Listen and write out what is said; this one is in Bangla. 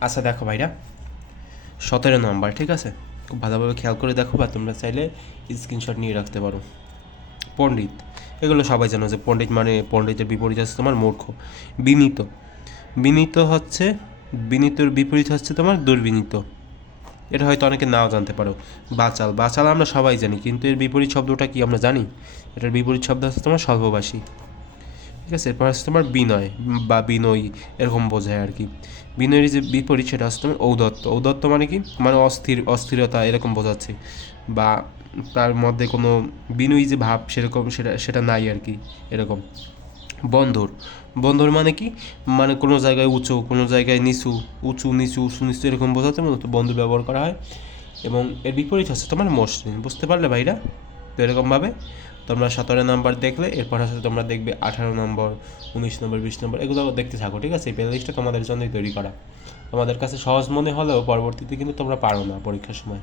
আচ্ছা দেখো ভাইরা, 17 নম্বর, ঠিক আছে, খুব ভালোভাবে খেয়াল করে দেখো, বা তোমরা চাইলে স্ক্রিনশট নিয়ে রাখতে পারো। পণ্ডিত, এগুলো সবাই জানো যে পণ্ডিত মানে পণ্ডিতের বিপরীত হচ্ছে তোমার মূর্খ। বিনীত, বিনীত হচ্ছে, বিনীতর বিপরীত হচ্ছে তোমার দুর্বিনীত। এটা হয়তো অনেকে নাও জানতে পারো। বাচাল, বাচাল আমরা সবাই জানি, কিন্তু এর বিপরীত শব্দটা কি আমরা জানি? এটার বিপরীত শব্দ হচ্ছে তোমার স্বল্পভাষী। ঠিক আছে, এরপর হচ্ছে তোমার বিনয় বা বিনয়ী, এরকম বোঝায় আর কি। বিনয়ের যে বিপরীত সেটা হচ্ছে তোমার ঔদত্ত। ঔদত্ত মানে কি, মানে অস্থির, অস্থিরতা এরকম বোঝাচ্ছে, বা তার মধ্যে কোনো বিনয়ী যে ভাব সেরকম সেটা সেটা নাই আর কি, এরকম। বন্ধুর, বন্ধুর মানে কি, মানে কোনো জায়গায় উঁচু, কোনো জায়গায় নিচু, উঁচু নিচু, উঁচু নিচু এরকম বোঝাতে মূলত বন্ধু ব্যবহার করা হয়। এবং এর বিপরীত হচ্ছে তোমার মসৃণ। বুঝতে পারলে ভাইরা? তো এরকমভাবে তোমরা 17 নম্বর দেখলে, এরপর হচ্ছে তোমরা দেখবে 18 নম্বর, 19 নম্বর, 20 নম্বর, এগুলো দেখতে থাকো, ঠিক আছে? এই প্লে লিস্টটা তোমাদের জন্যই তৈরি করা। তোমাদের কাছে সহজ মনে হলেও পরবর্তীতে কিন্তু তোমরা পারো না পরীক্ষার সময়।